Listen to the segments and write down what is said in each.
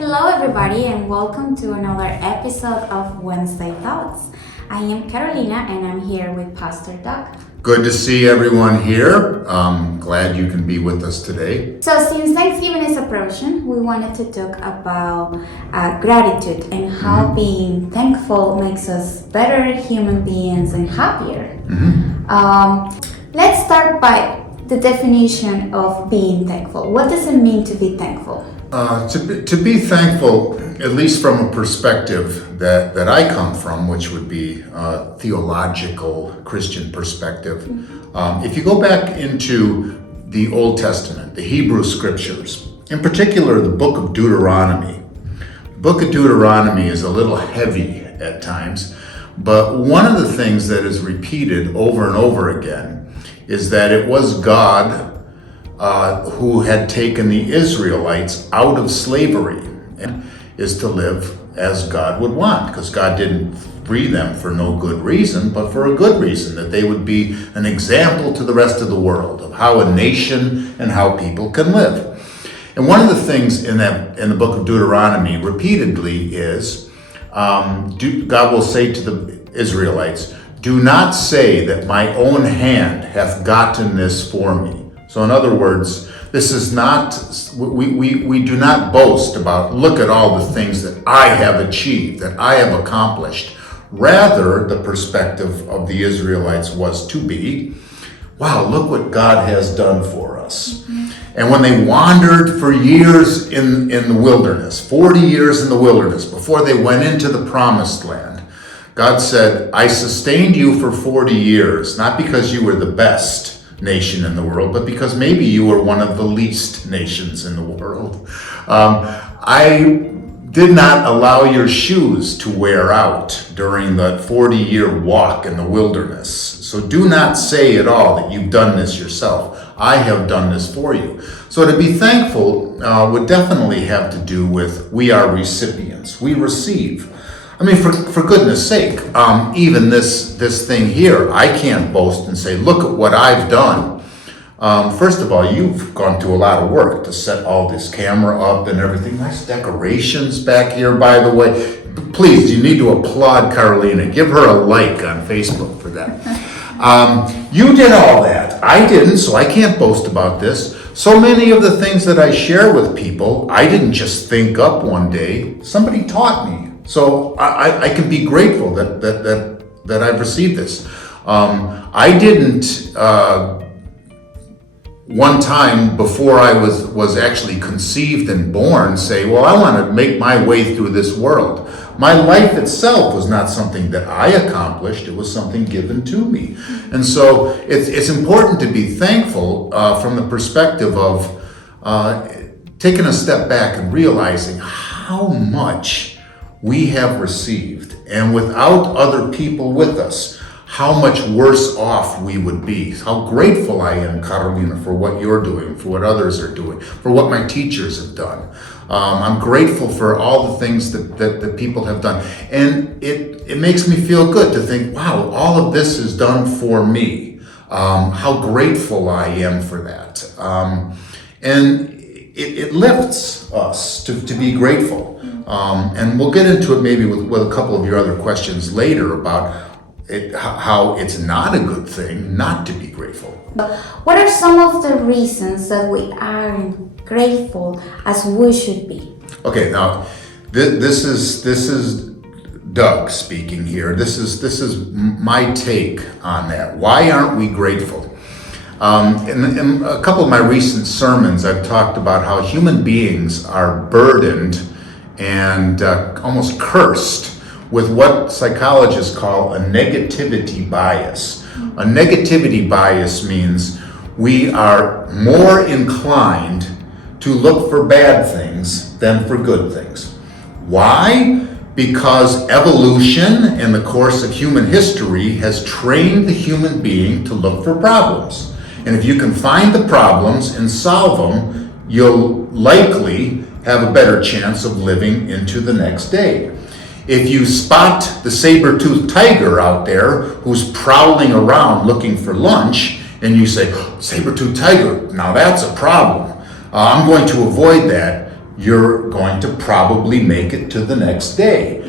Hello, everybody, and welcome to another episode of Wednesday Thoughts. I am Carolina, and I'm here with Pastor Doug. Good to see everyone here. Glad you can be with us today. So, since Thanksgiving is approaching, we wanted to talk about gratitude and how being thankful makes us better human beings and happier. Let's start by the definition of being thankful. What does it mean to be thankful? To be thankful, at least from a perspective that I come from, which would be a theological Christian perspective. If you go back into the Old Testament, the Hebrew Scriptures, in particular the book of Deuteronomy. The book of Deuteronomy is a little heavy at times, but one of the things that is repeated over and over again is that it was God who had taken the Israelites out of slavery and is to live as God would want, because God didn't free them for no good reason, but for a good reason, that they would be an example to the rest of the world of how a nation and how people can live. And one of the things in the book of Deuteronomy repeatedly is God will say to the Israelites, "Do not say that my own hand hath gotten this for me." So in other words, this is not, we do not boast about, look at all the things that I have achieved, that I have accomplished. Rather, the perspective of the Israelites was to be, wow, look what God has done for us. And when they wandered for years in the wilderness, 40 years in the wilderness, before they went into the promised land, God said, I sustained you for 40 years, not because you were the best nation in the world, but because maybe you were one of the least nations in the world. I did not allow your shoes to wear out during the 40-year walk in the wilderness. So do not say at all that you've done this yourself. I have done this for you. So to be thankful would definitely have to do with we are recipients. We receive. I mean, for goodness sake, even this thing here, I can't boast and say, look at what I've done. First of all, you've gone through a lot of work to set all this camera up and everything. Nice decorations back here, by the way. Please, you need to applaud Carolina. Give her a like on Facebook for that. You did all that. I didn't, so I can't boast about this. So many of the things that I share with people, I didn't just think up one day. Somebody taught me. So I can be grateful that I've received this. I didn't one time before I was actually conceived and born say, well, I want to make my way through this world. My life itself was not something that I accomplished. It was something given to me. And so it's important to be thankful from the perspective of taking a step back and realizing how much we have received, and without other people with us, how much worse off we would be. How grateful I am, Carolina, for what you're doing, for what others are doing, for what my teachers have done. I'm grateful for all the things that people have done. And it makes me feel good to think, wow, all of this is done for me. How grateful I am for that. And it lifts us to be grateful. And we'll get into it maybe with a couple of your other questions later about how it's not a good thing not to be grateful. What are some of the reasons that we aren't grateful as we should be? Okay, now this is Doug speaking here. This is my take on that. Why aren't we grateful? In a couple of my recent sermons, I've talked about how human beings are burdened and almost cursed with what psychologists call a negativity bias. A negativity bias means we are more inclined to look for bad things than for good things. Why? Because evolution in the course of human history has trained the human being to look for problems. And if you can find the problems and solve them, you'll likely have a better chance of living into the next day. If you spot the saber-toothed tiger out there who's prowling around looking for lunch, and you say, saber-toothed tiger, now that's a problem. I'm going to avoid that. you're going to probably make it to the next day.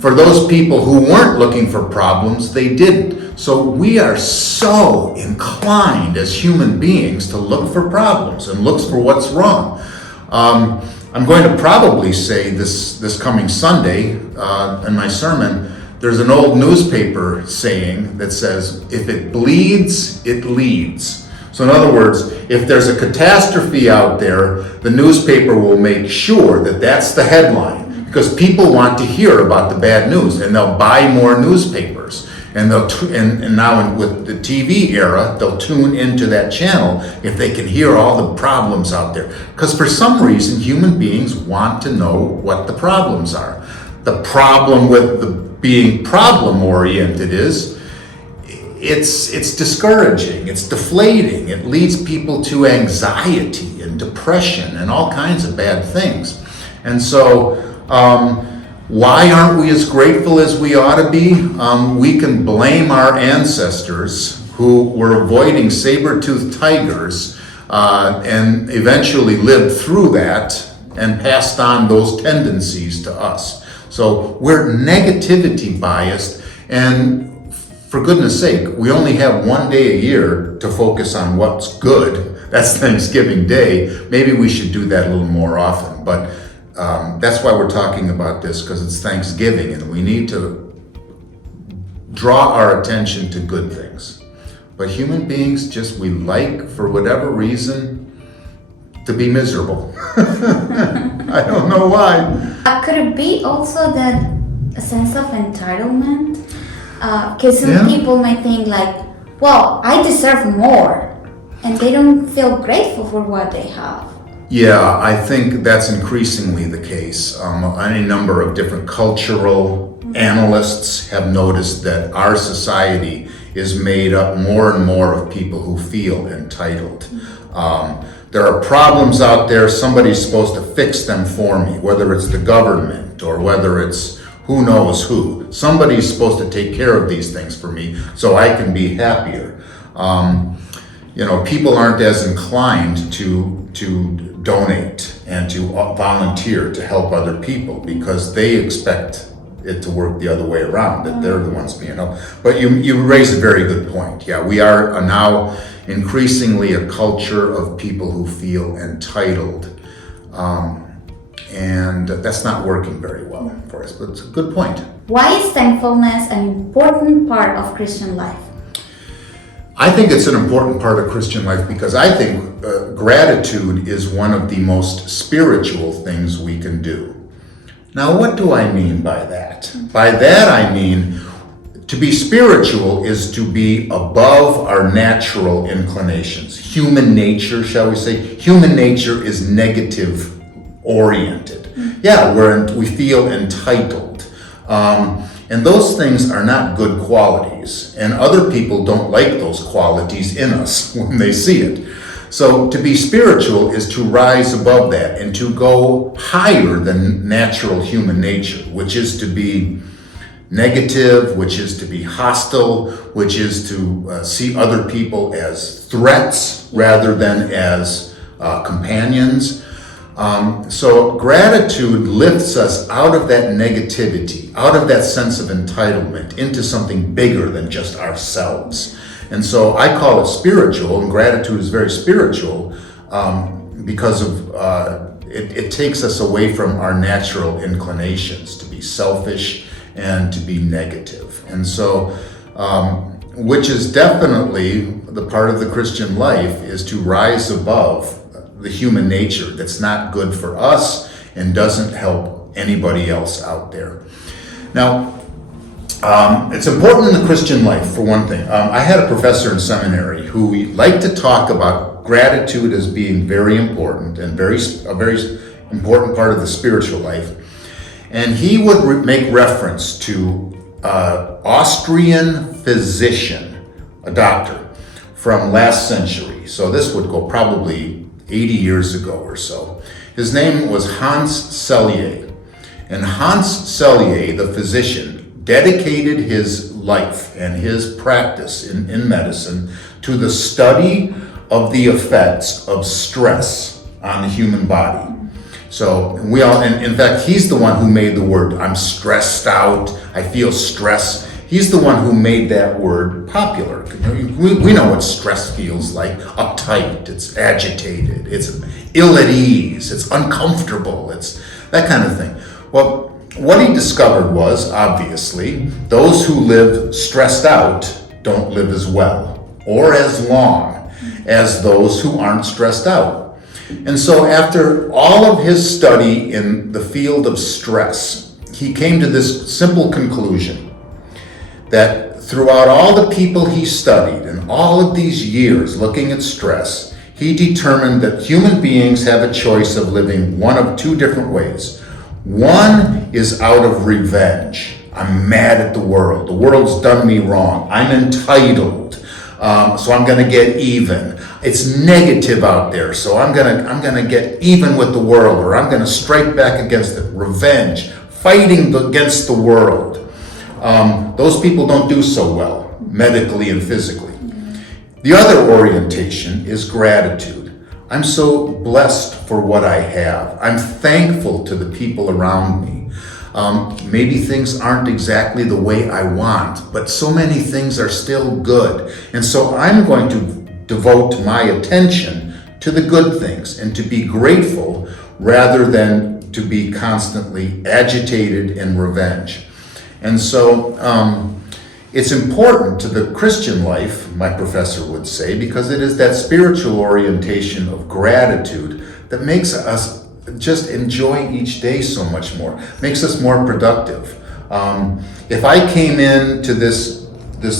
For those people who weren't looking for problems, they didn't. So we are so inclined as human beings to look for problems and look for what's wrong. I'm going to probably say this coming Sunday in my sermon, there's an old newspaper saying that says, if it bleeds, it leads. So in other words, if there's a catastrophe out there, the newspaper will make sure that that's the headline, because people want to hear about the bad news, and they'll buy more newspapers. And and now with the TV era, they'll tune into that channel if they can hear all the problems out there. Because for some reason, human beings want to know what the problems are. The problem with being problem-oriented is it's discouraging, it's deflating, it leads people to anxiety and depression and all kinds of bad things. And so, why aren't we as grateful as we ought to be? We can blame our ancestors who were avoiding saber-toothed tigers and eventually lived through that and passed on those tendencies to us. So we're negativity biased, and for goodness sake, we only have one day a year to focus on what's good. That's Thanksgiving Day. Maybe we should do that a little more often, but that's why we're talking about this, because it's Thanksgiving and we need to draw our attention to good things. But human beings we like, for whatever reason, to be miserable. I don't know why. Could it be also that a sense of entitlement? Because some people might think like, well, I deserve more, and they don't feel grateful for what they have. Yeah, I think that's increasingly the case. Any number of different cultural analysts have noticed that our society is made up more and more of people who feel entitled. There are problems out there, somebody's supposed to fix them for me, whether it's the government or whether it's who knows who. Somebody's supposed to take care of these things for me so I can be happier. People aren't as inclined to donate and to volunteer to help other people because they expect it to work the other way around, that they're the ones being helped. But you raise a very good point. Yeah, we are now increasingly a culture of people who feel entitled. And that's not working very well for us, but it's a good point. Why is thankfulness an important part of Christian life? I think it's an important part of Christian life because I think gratitude is one of the most spiritual things we can do. Now, what do I mean by that? By that I mean to be spiritual is to be above our natural inclinations. Human nature, shall we say? Human nature is negative oriented. Yeah, we feel entitled. And those things are not good qualities. And other people don't like those qualities in us when they see it. So to be spiritual is to rise above that and to go higher than natural human nature, which is to be negative, which is to be hostile, which is to see other people as threats rather than as companions. So gratitude lifts us out of that negativity, out of that sense of entitlement, into something bigger than just ourselves. And so I call it spiritual, and gratitude is very spiritual because of it takes us away from our natural inclinations to be selfish and to be negative. And so, which is definitely the part of the Christian life, is to rise above the human nature that's not good for us and doesn't help anybody else out there. Now, it's important in the Christian life, for one thing. I had a professor in seminary who liked to talk about gratitude as being very important and a very important part of the spiritual life. And he would make reference to an Austrian physician, a doctor, from last century. So this would go probably 80 years ago or so. His name was Hans Selye. And Hans Selye, the physician, dedicated his life and his practice in medicine to the study of the effects of stress on the human body. So we all, and in fact, he's the one who made the word, I'm stressed out, I feel stress. He's the one who made that word popular. We know what stress feels like. Uptight, it's agitated, it's ill at ease, it's uncomfortable, it's that kind of thing. Well, what he discovered was, obviously, those who live stressed out don't live as well or as long as those who aren't stressed out. And so after all of his study in the field of stress, he came to this simple conclusion that throughout all the people he studied and all of these years looking at stress, he determined that human beings have a choice of living one of two different ways. One is out of revenge. I'm mad at the world. The world's done me wrong. I'm entitled, so I'm going to get even. It's negative out there, so I'm gonna get even with the world, or I'm going to strike back against it. Revenge, fighting against the world. Those people don't do so well, medically and physically. The other orientation is gratitude. I'm so blessed for what I have. I'm thankful to the people around me. Maybe things aren't exactly the way I want, but so many things are still good. And so I'm going to devote my attention to the good things and to be grateful rather than to be constantly agitated in revenge. And so it's important to the Christian life, my professor would say, because it is that spiritual orientation of gratitude that makes us just enjoy each day so much more, makes us more productive. If I came into this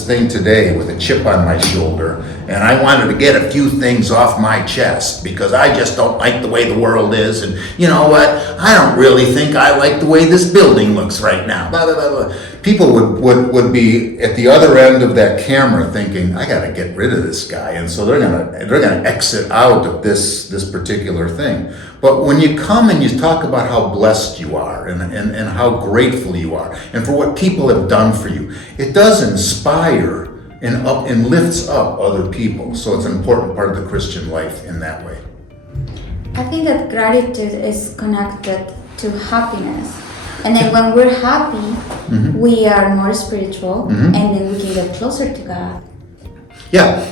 thing today with a chip on my shoulder and I wanted to get a few things off my chest because I just don't like the way the world is, and you know what, I don't really think I like the way this building looks right now, blah, blah, blah, blah. People would be at the other end of that camera thinking, I got to get rid of this guy, and so they're gonna exit out of this particular thing. But when you come and you talk about how blessed you are and how grateful you are and for what people have done for you, it does inspire and lifts up other people. So it's an important part of the Christian life in that way. I think that gratitude is connected to happiness. And then when we're happy, we are more spiritual, and then we can get closer to God. Yeah,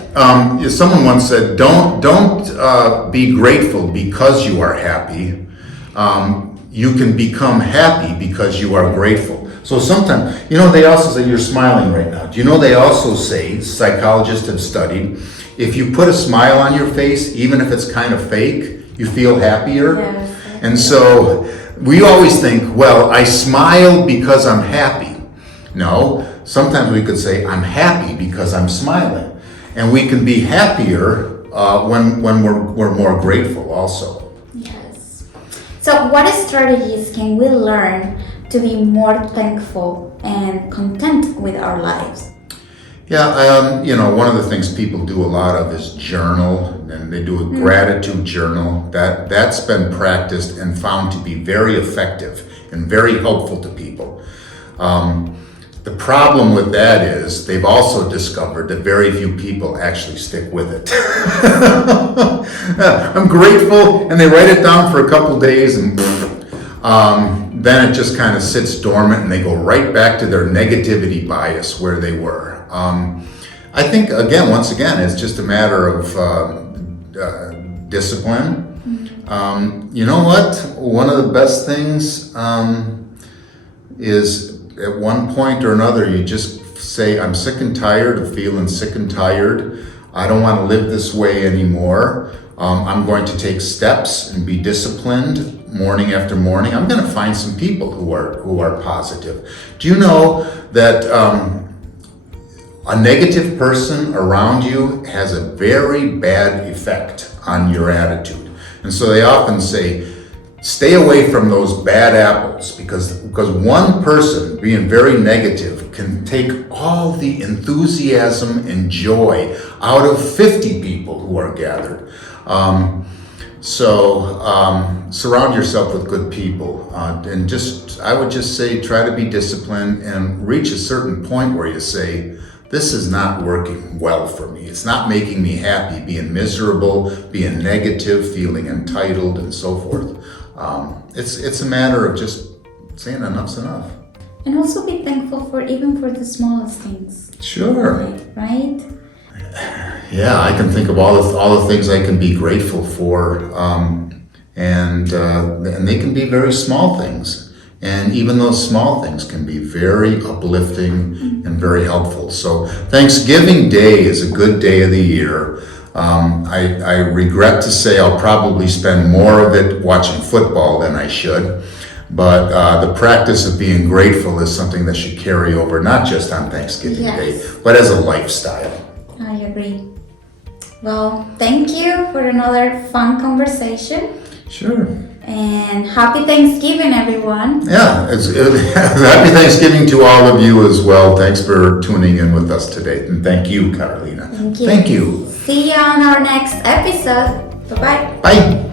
someone once said, don't be grateful because you are happy. You can become happy because you are grateful. So sometimes, they also say, you're smiling right now. Do you know they also say, psychologists have studied, if you put a smile on your face, even if it's kind of fake, you feel happier. Yes. And so we always think, well, I smile because I'm happy. No, sometimes we could say, I'm happy because I'm smiling. And we can be happier when we're more grateful also. Yes. So what strategies can we learn to be more thankful and content with our lives? Yeah, one of the things people do a lot of is journal, and they do a gratitude journal. That's been practiced and found to be very effective and very helpful to people. The problem with that is they've also discovered that very few people actually stick with it. I'm grateful, and they write it down for a couple days, and then it just kind of sits dormant, and they go right back to their negativity bias where they were. I think, once again, it's just a matter of discipline. You know what? One of the best things is at one point or another, you just say, I'm sick and tired of feeling sick and tired. I don't want to live this way anymore. I'm going to take steps and be disciplined morning after morning. I'm going to find some people who are positive. Do you know that a negative person around you has a very bad effect on your attitude? And so they often say, stay away from those bad apples, because one person being very negative can take all the enthusiasm and joy out of 50 people who are gathered. Surround yourself with good people, and I would just say, try to be disciplined and reach a certain point where you say, this is not working well for me. It's not making me happy, being miserable, being negative, feeling entitled, and so forth. It's a matter of just saying enough's enough. And also be thankful for even for the smallest things. Sure. Right? Yeah, I can think of all the things I can be grateful for, and they can be very small things. And even those small things can be very uplifting and very helpful. So Thanksgiving Day is a good day of the year. I regret to say I'll probably spend more of it watching football than I should. But the practice of being grateful is something that should carry over, not just on Thanksgiving Day, but as a lifestyle. I agree. Well, thank you for another fun conversation. Sure. And happy Thanksgiving, everyone. Yeah, happy Thanksgiving to all of you as well. Thanks for tuning in with us today. And thank you, Carolina. Thank you. Thank you. See you on our next episode. Bye-bye. Bye.